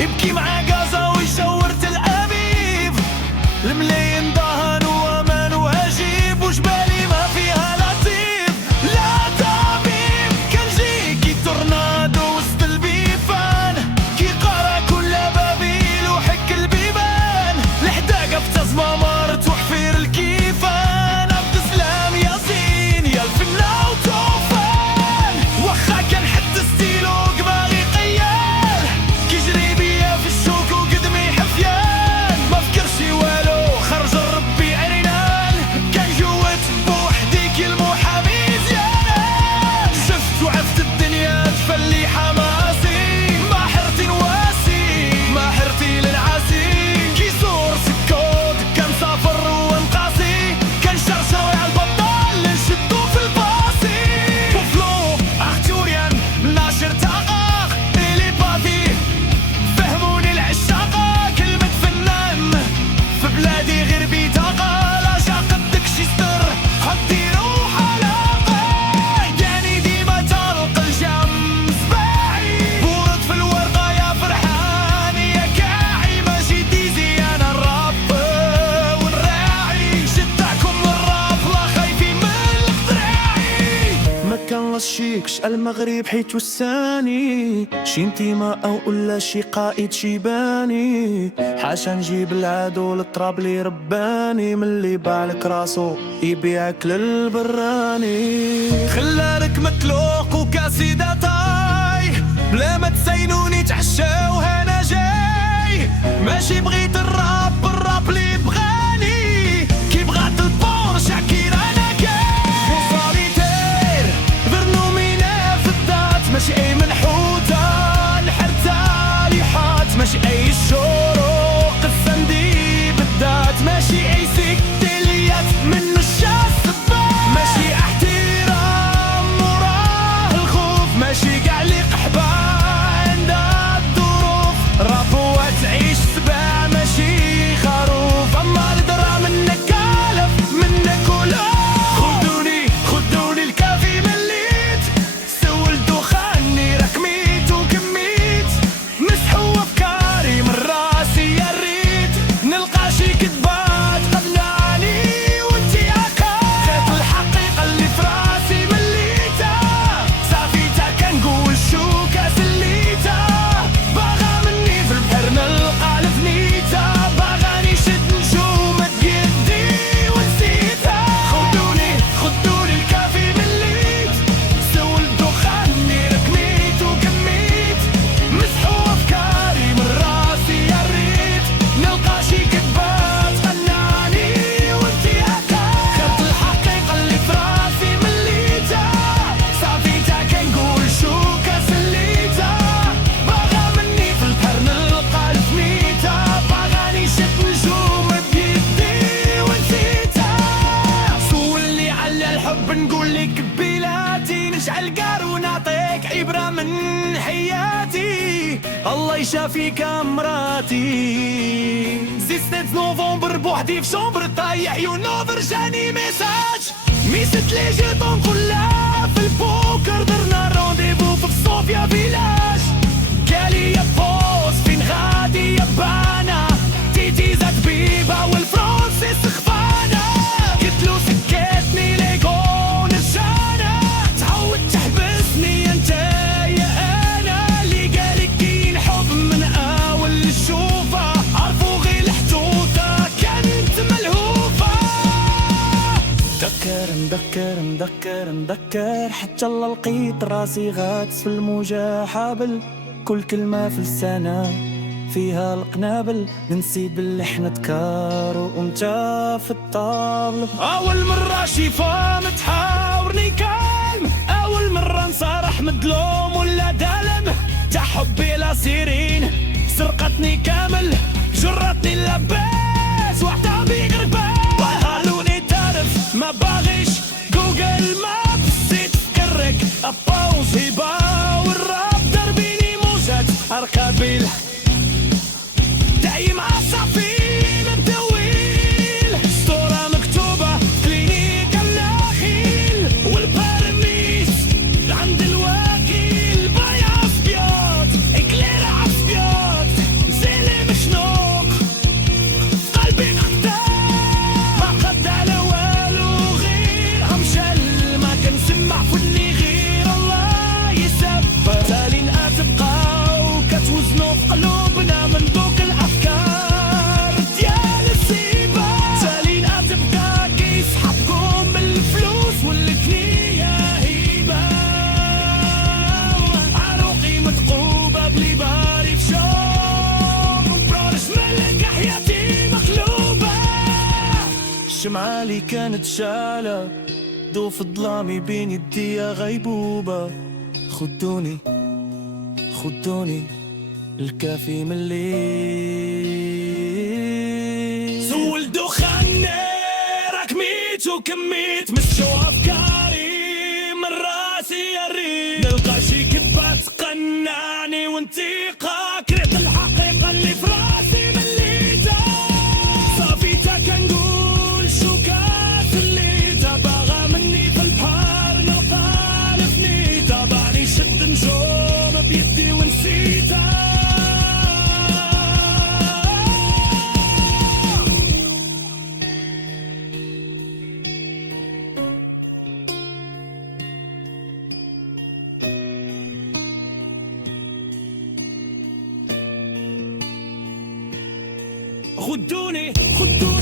يبكي مع غازا ويشاور تل أبيب، الملايين ضهن وأمان وأجيب، وجبالي ما فيها لطيف لا طبيب. كنجي كي تورنادو وسط البيفان، كي قرا كل بابيل وحك البيبان، الحداقة في تزمامرت وحفير الكيفان، عبد السلام ياسين يا الفنا وطوفان، وخا كان حد ستيلو قباغي قيال، كيجري بيا في الشوك وقدمي حفيان، ما فكرشي والو خرج ربي عرينان، كان جوات بوحدي كي المحامي زيان، شفت وعفت الدنيا تفلي حماسي، ما حرتي نواسي ما حرتي للعاسي، كي زور سكوت كان سافر ونقاسي، كان شرشاوي على البطال نشدو في الباصي، بوفلو ارتوريان ناشر تحقق تيليباثي، فهموني العشاقة كلمة فنان، في بلادي غير بيتاقة لا جا قدك شي ستر حطي روح علاقة، يعني ديما تلقى الجم سباعي، بورد في الورقة يا فرحان يا كاعي، ماشي ديزي انا الراب والراعي، شدعكم الراب لا خايفين من القراعي، ما كان لشيكش المغرب حيت وساني، شي انتماء او ولا شي قائد شيباني، حاشا نجيب العدو للتراب لي رباني، من اللي باعلك راسو يبيعك للبراني، خلالك متلوق وكاسي داتاي، بلا ما تسينوني تعشاو انا جاي، ماشي بغيت الراب بالراب لي بغاني، كي بغات البورشا كي رانا كاي، وصاليتير برنومينا في الذات، ماشي اي منحوتة الحرتة ليحات، ماشي اي شروق الصندي بالذات، ماشي اي سكتليات منو الشاس الصباح، ماشي احترام وراه الخوف، ماشي قاع لي قحبة عند الظروف، راب هو تعيش سباع ماشي خروف، اما الدرا منك كالف منك ولوف، خدوني الكافي مليت، سول دخاني ركميت وكميت، مسحو افكاري من راسي يا ريت، نلقى شي كذبات قبلاني وانتي عقاب، خيط الحقيقة اللي في راسي مليتها، صافيتها كنقول شو كاسليتها، باغا مني في البحر نلقى لفنيتها، باغاني شد نجومة بيدي ونسيتها، خدوني الكافي مليت، سول دخاني ركميت وكميت، مسحو افكاري من راسي يا ريت، نلقى شي كذبات خلاني وانتي عقاب، خيط الحقيقة اللي في راسي مليتها، صافيتها كنقول شو كاسليتها، باغا مني في البحر نلقى لفنيتها، باغاني شد نجومة بيدي ونسيتها، سولني على الحب نقول لك بلاتي، نشعل قار ونعطيك عبرة من حياتي، الله يشافيك مراتي، زي 16 نوفمبر بوحدي في شومبر طايح يونوفر جاني ميسات لي جيتون كلها في البوكر، درنا رونديفو في صوفيا فيلاج، قالي يا بوس فين غادي يا بانا، تيتي زاد بيبا والفرونسي سخفانة، قلتلو سكتني ليكون الجانا، تعود تحبسني انت يا انا، اللي قالك كاين حب من اول الشوفة، عرفو غير الحدوثة كانت ملهوفة، نذكر حتى الله لقيت راسي غاتس في الموجة حابل، كل كلمة في السنة فيها القنابل، نسيت باللي احنا تكارو وانت في الطابل، اول مرة شي فام تحاورني كالم، اول مرة نصارح مدلوم ولا دلع، سيرين سرقتني كامل جرتني اللباس وحدة بقرباس قالوني تعرف ما باغيش جوجل مابس تكرك ابوز هبا والراب دربيني موجات اركابيل دايم عصافين مدويل ستورة مكتوبة كلينيك النخيل والبرميس عند الوكيل بايع سبيوت اكلير عسبيوت زيلي مشنوق قلبي مختار ما قد على والو غير همشل ما كنسمع فني غير الله يسبر سالين اتبقاو كتوزنو في قلوبنا من دوك الافكار ديال السيبه سالين اتبقى كيسحبكم بالفلوس والكنيه هيبه عروقي متقوبه بلي باري في شوم برورش ملك حياتي مقلوبه الشمعة اللي كانت شالة ضو في ظلامي بين يدي غيبوبة خدوني خدوني الكافي من الليل سول دخاني راك ميت وكميت مشو افكاري من راسي يريد نلقى شي كذبة تقنعني وانتيقا كرهت الحقيقة اللي في راسي من اللي صافي تا كنقول شو كاس اللي باغا مني في البحر نلقى لفني تابعني شد نجوم بيدي ونسيتها خدوني خدوني